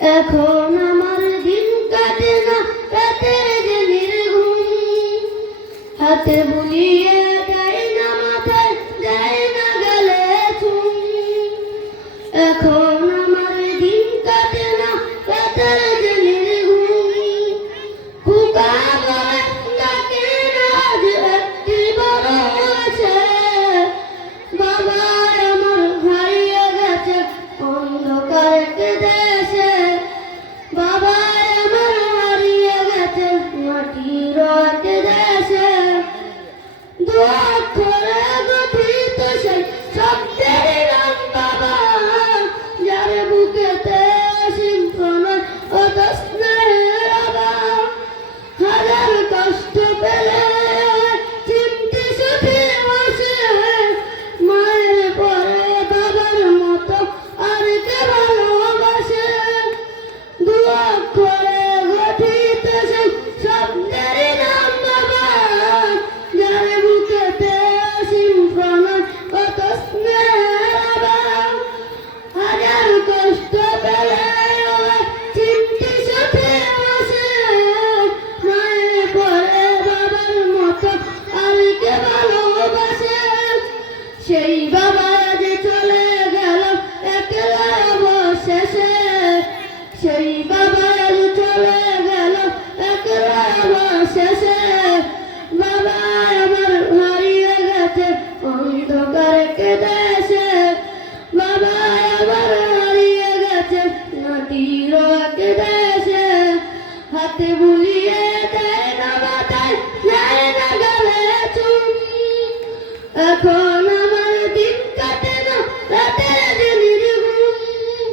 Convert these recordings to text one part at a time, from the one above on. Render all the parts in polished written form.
এখন আমার দিন কাটে না রাতের যে নির্ঘুম, হাতে বুলিয়ে দেয় না মাথায় দেয় না গেলে চুম। এখন আমার দিন কাটে না রাতের যে নির্ঘুম, খোকা বলে ডাকে না আজ একটি বড় আছে। বাবা আমার হারিয়ে গেছে অন্ধকার দেশে, বাবা আমার হারিয়ে গেছে মাটির এক দেশে। দুঃখরে গঠিত সেই শব্দের নাম বাবা, যার বুকেতে সিংহনার অত স্নেহের অভাব। হাজার কষ্ট পেলে চিমটি সুখে বসে, মায়ের পরে বাবার মতো আর কে ভালোবাসে। দুঃখরে গঠিত সেই শব্দের নাম বাবা, যার বুকেতে সিংহনার অত স্নেহের অভাব। হাজার কষ্ট পেলে চিমটি সুখে বসে, মায়ের পরে বাবার মতো আর কে ভালোবাসে। সেই বাবা যে চলে গেল একলা অবশেষে, সেই বাবা যে চলে গেল একলা অবশেষে। বাবা আমার হারিয়ে গেছে অন্ধকার দেশে, বাবা আমার হারিয়ে গেছে নদীর এক দেশে। হাতে বুলিয়ে দেয় না মাথায় দেয় না গেলে চুম, এখন আমার দিন কাটে না রাতের যে নির্ঘুম,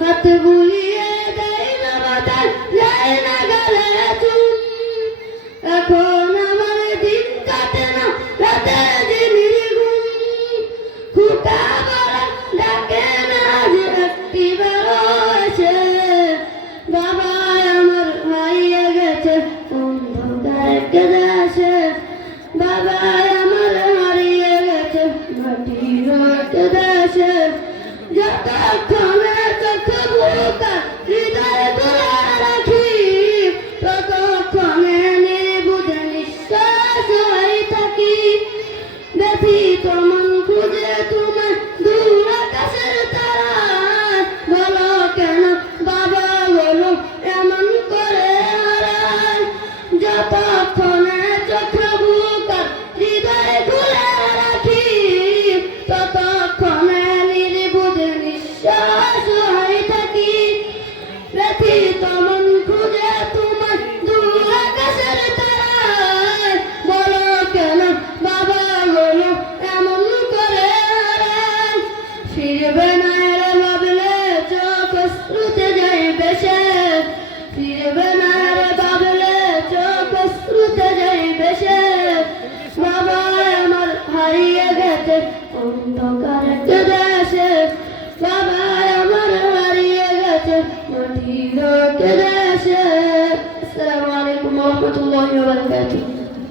হাতে বুলিয়ে